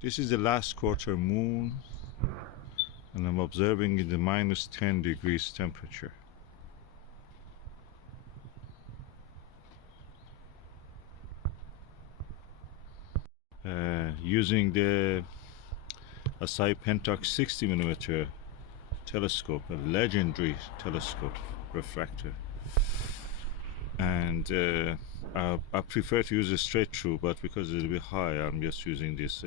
This is the last quarter moon, and I'm observing in the -10 degrees temperature. Using the Asahi-Pentax 60mm telescope, a legendary telescope refractor, and I prefer to use a straight through, but because it's a bit high, I'm just using this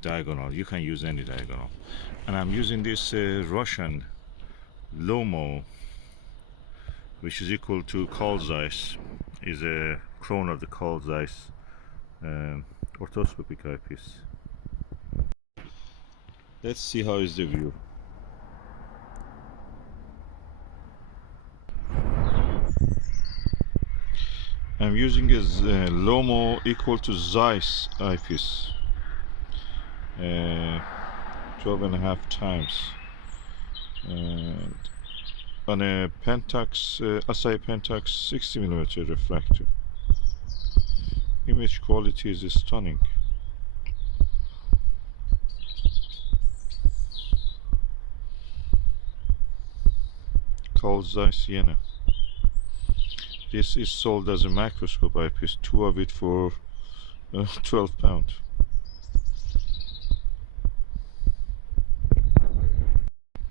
diagonal. You can use any diagonal, and I'm using this Russian LOMO, which is equal to Carl Zeiss, is a clone of the Carl Zeiss orthoscopic eyepiece. Let's see how is the view. I'm using a LOMO equal to Zeiss eyepiece, 12.5 times, and on a Pentax, Asahi-Pentax 60mm refractor. Image quality is stunning. Carl Zeiss Jena. This is sold as a microscope eyepiece, 2 of it for £12.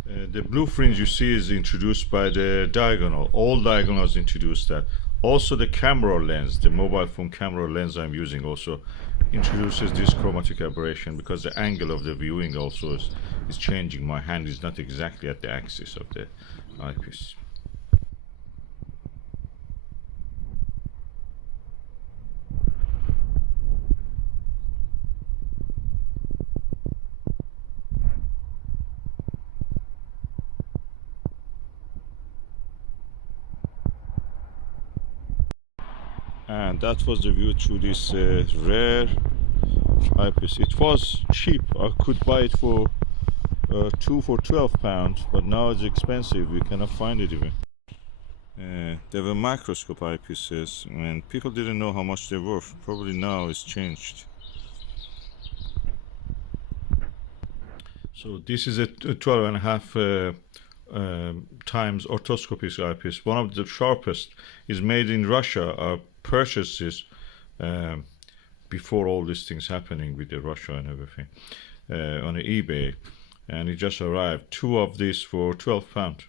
The blue fringe you see is introduced by the diagonal. All diagonals introduce that. Also the camera lens, the mobile phone camera lens I'm using, also introduces this chromatic aberration, because the angle of the viewing also is changing. My hand is not exactly at the axis of the eyepiece. And that was the view through this rare eyepiece. It was cheap. I could buy it for 2 for £12, but now it's expensive. We cannot find it even. There were microscope eyepieces, and people didn't know how much they're worth. Probably now it's changed. So this is a 12.5 times orthoscopic eyepiece. One of the sharpest, is made in Russia. Purchases before all these things happening with the Russia and everything on eBay, and it just arrived. 2 of these for £12.